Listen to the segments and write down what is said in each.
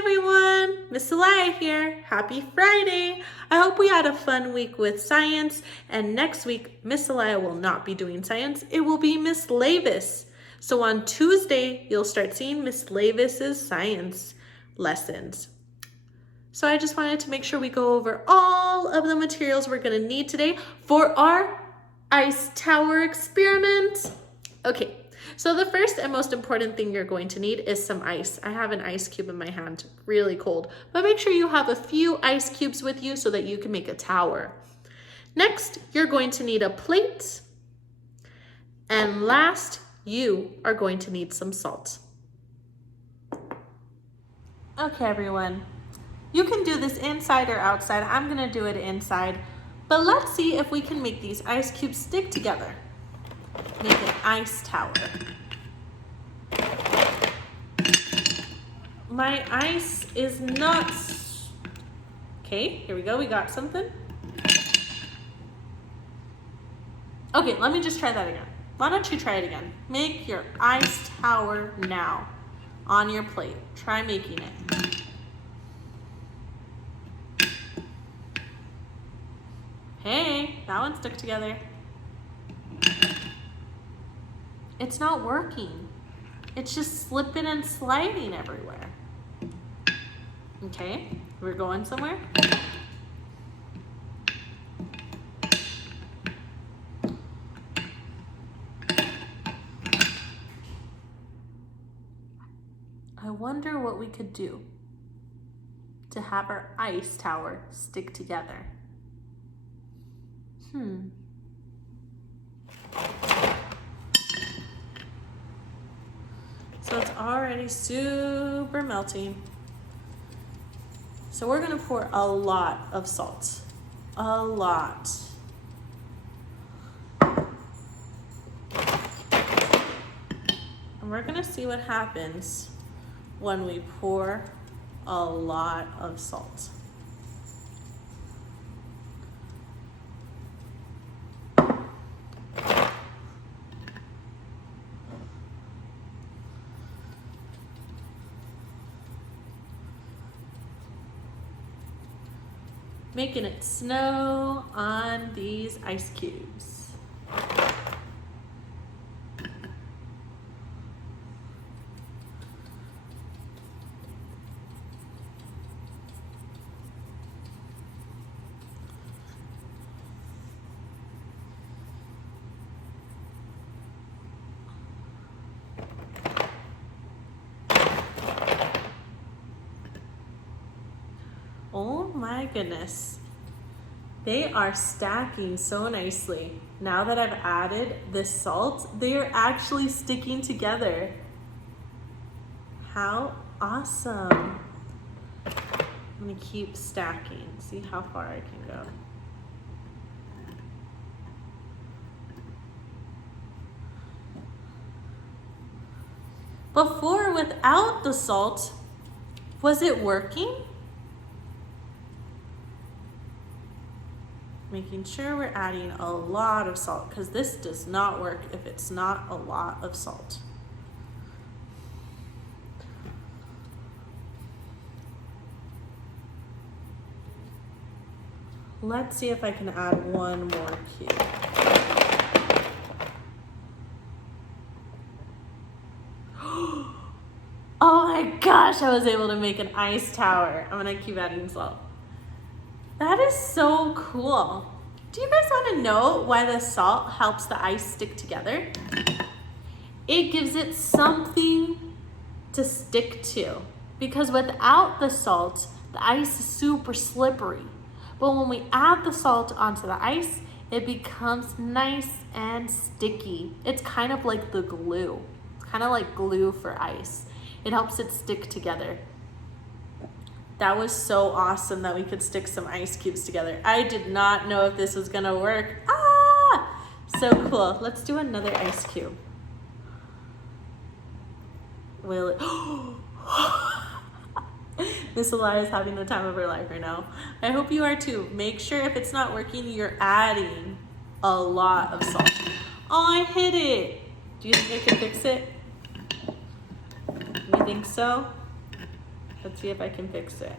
everyone, Miss Elia here. Happy Friday. I hope we had a fun week with science, and next week Miss Elia will not be doing science. It will be Miss Lavis. So on Tuesday, you'll start seeing Miss Lavis's science lessons. So I just wanted to make sure we go over all of the materials we're going to need today for our ice tower experiment. Okay. So the first and most important thing you're going to need is some ice. I have an ice cube in my hand, really cold, but make sure you have a few ice cubes with you so that you can make a tower. Next, you're going to need a plate. And last, you are going to need some salt. Okay, everyone, you can do this inside or outside. I'm gonna do it inside, but let's see if we can make these ice cubes stick together. Make an ice tower. My ice is not... Okay, here we go. We got something. Okay, let me just try that again. Why don't you try it again? Make your ice tower now on your plate. Try making it. Hey, that one stuck together. It's not working. It's just slipping and sliding everywhere. Okay, we're going somewhere. I wonder what we could do to have our ice tower stick together. So it's already super melting. So we're gonna pour a lot of salt, a lot. And we're gonna see what happens when we pour a lot of salt. Making it snow on these ice cubes. Oh my goodness. They are stacking so nicely. Now that I've added this salt, they are actually sticking together. How awesome. I'm gonna keep stacking, see how far I can go. Before, without the salt, was it working? Making sure we're adding a lot of salt, because this does not work if it's not a lot of salt. Let's see if I can add one more cube. Oh my gosh, I was able to make an ice tower. I'm gonna keep adding salt. That is so cool. Do you guys want to know why the salt helps the ice stick together? It gives it something to stick to, because without the salt, the ice is super slippery. But when we add the salt onto the ice, it becomes nice and sticky. It's kind of like the glue. It's kind of like glue for ice. It helps it stick together. That was so awesome that we could stick some ice cubes together. I did not know if this was gonna work. Ah, so cool. Let's do another ice cube. Will it? Miss Elia is having the time of her life right now. I hope you are too. Make sure if it's not working, you're adding a lot of salt. Oh, I hit it. Do you think I can fix it? You think so? Let's see if I can fix it.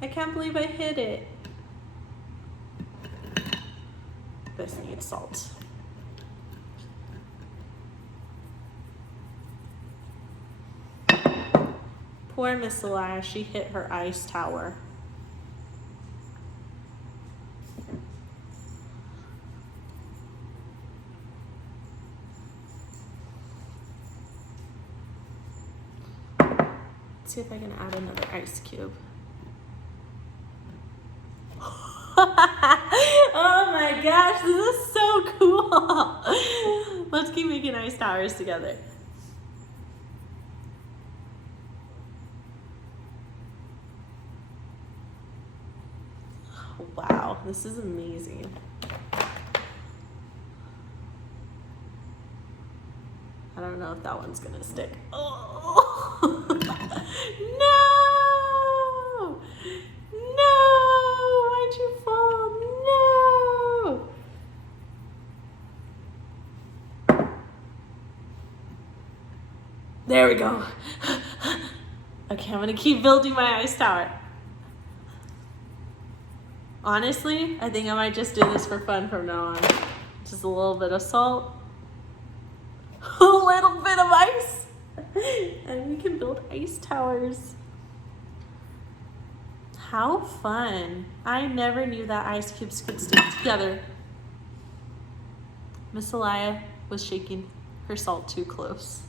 I can't believe I hit it. This needs salt. Poor Miss Elias, she hit her ice tower. Let's see if I can add another ice cube. Oh my gosh, this is so cool. Let's keep making ice towers together. Wow, this is amazing. I don't know if that one's gonna stick. Oh. No! No! Why'd you fall? No! There we go. Okay, I'm gonna keep building my ice tower. Honestly, I think I might just do this for fun from now on. Just a little bit of salt, a little bit of ice, and we can build ice towers. How fun. I never knew that ice cubes could stick together. Miss Elia was shaking her salt too close.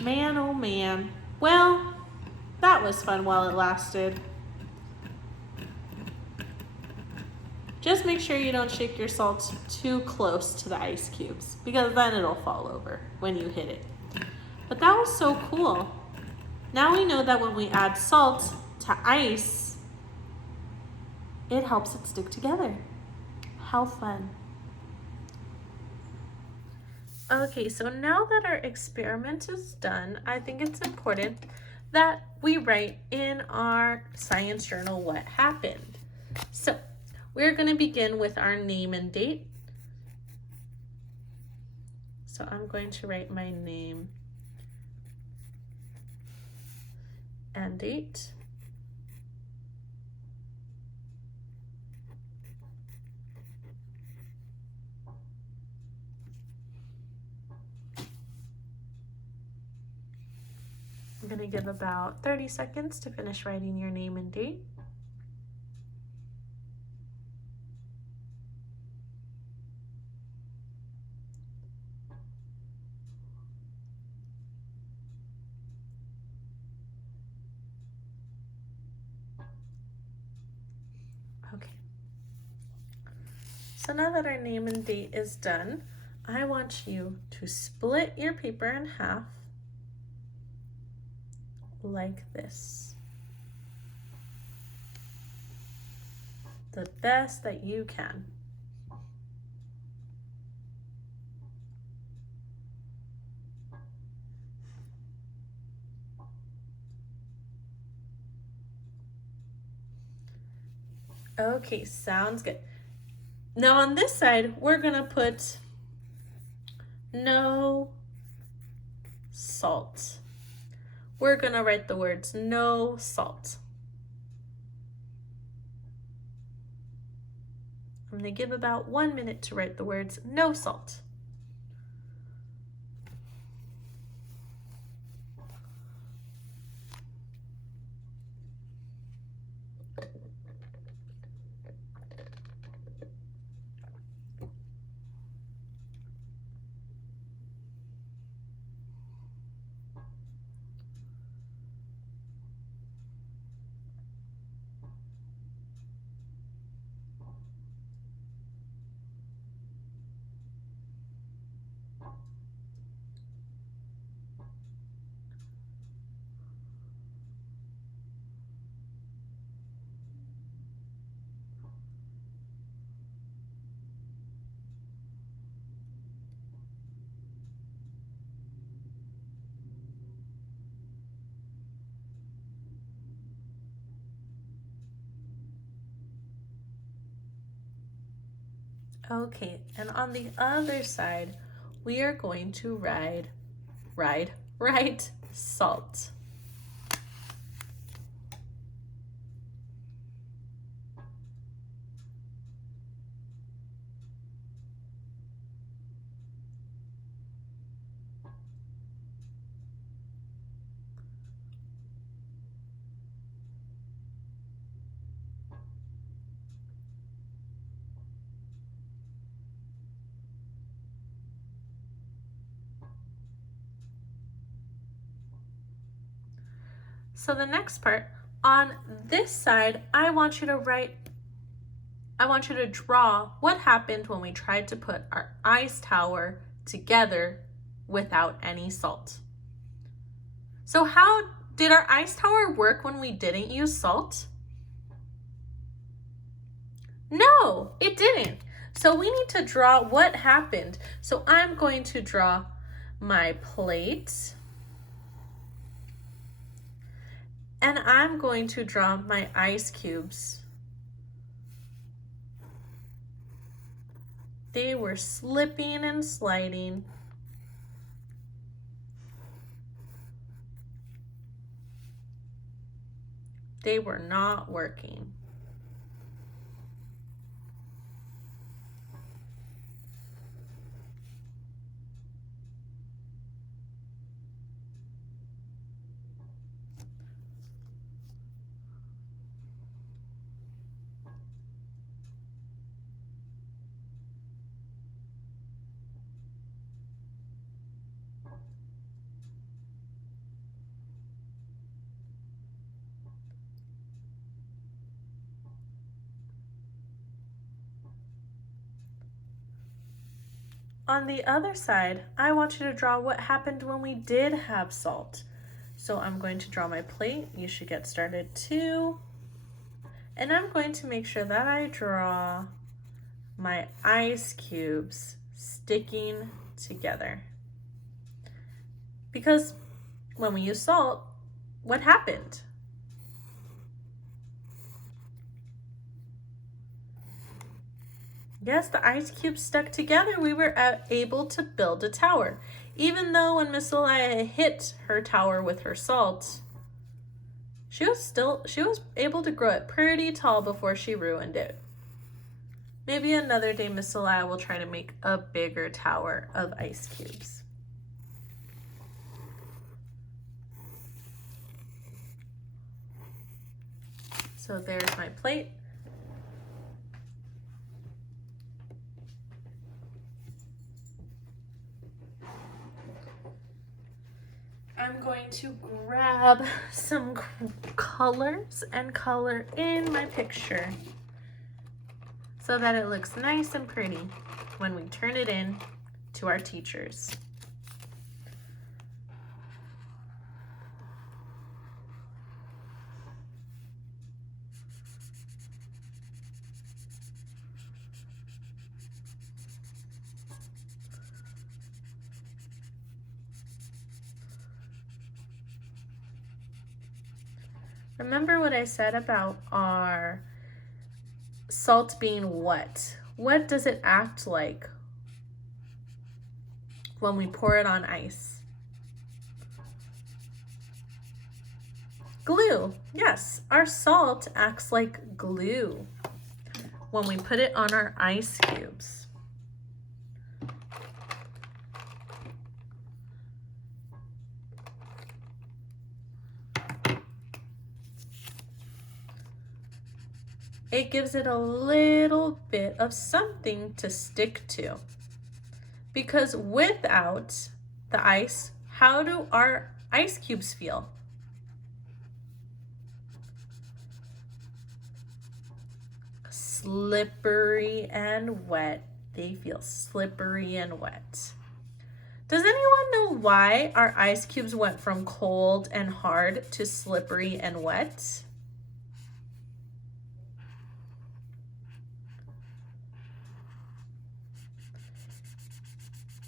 Man, oh man. Well, that was fun while it lasted. Just make sure you don't shake your salt too close to the ice cubes because then it'll fall over when you hit it. But that was so cool. Now we know that when we add salt to ice, it helps it stick together. How fun. Okay, so now that our experiment is done, I think it's important that we write in our science journal what happened. So we're going to begin with our name and date. So I'm going to write my name and date. I'm going to give about 30 seconds to finish writing your name and date. Okay. So now that our name and date is done, I want you to split your paper in half like this. The best that you can. Okay, sounds good. Now on this side, we're gonna put no salt. We're gonna write the words no salt. I'm gonna give about 1 minute to write the words no salt. Okay, and on the other side, we are going to write salt. So the next part, on this side, I want you to draw what happened when we tried to put our ice tower together without any salt. So how did our ice tower work when we didn't use salt? No, it didn't. So we need to draw what happened. So I'm going to draw my plate. And I'm going to draw my ice cubes. They were slipping and sliding. They were not working. On the other side, I want you to draw what happened when we did have salt. So I'm going to draw my plate. You should get started too. And I'm going to make sure that I draw my ice cubes sticking together. Because when we use salt, what happened? Yes, the ice cubes stuck together. We were able to build a tower. Even though when Miss Elia hit her tower with her salt, she was able to grow it pretty tall before she ruined it. Maybe another day Miss Elia will try to make a bigger tower of ice cubes. So there's my plate. I'm going to grab some colors and color in my picture so that it looks nice and pretty when we turn it in to our teachers. Remember what I said about our salt being wet? What does it act like when we pour it on ice? Glue. Yes, our salt acts like glue when we put it on our ice cubes. It gives it a little bit of something to stick to. Because without the ice, how do our ice cubes feel? Slippery and wet. They feel slippery and wet. Does anyone know why our ice cubes went from cold and hard to slippery and wet?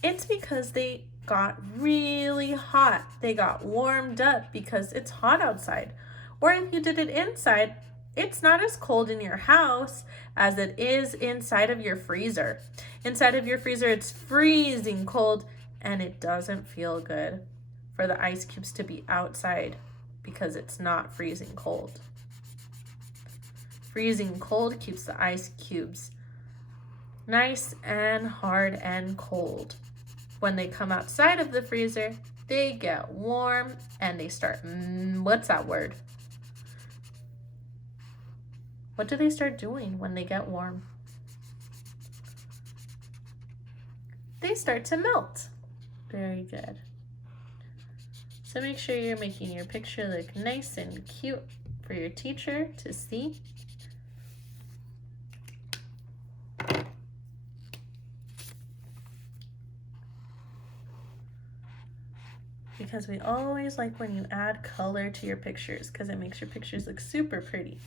It's because they got really hot. They got warmed up because it's hot outside. Or if you did it inside, it's not as cold in your house as it is inside of your freezer. Inside of your freezer, it's freezing cold and it doesn't feel good for the ice cubes to be outside because it's not freezing cold. Freezing cold keeps the ice cubes nice and hard and cold. When they come outside of the freezer, they get warm and they start, what's that word? What do they start doing when they get warm? They start to melt. Very good. So make sure you're making your picture look nice and cute for your teacher to see. Because we always like when you add color to your pictures because it makes your pictures look super pretty.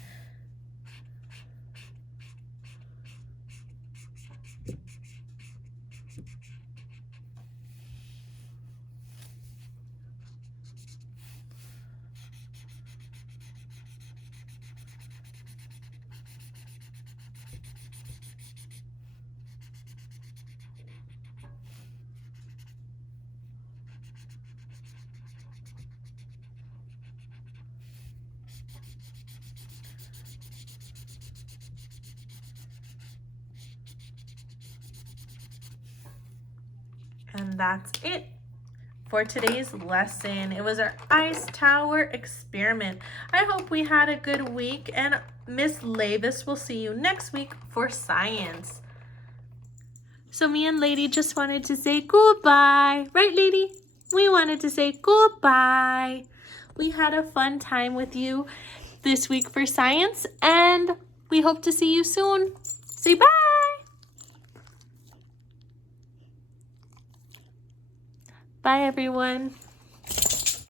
And that's it for today's lesson. It was our ice tower experiment. I hope we had a good week, and Miss Lavis will see you next week for science. So me and Lady just wanted to say goodbye. Right, Lady? We wanted to say goodbye. We had a fun time with you this week for science, and we hope to see you soon. Say bye. Bye, everyone.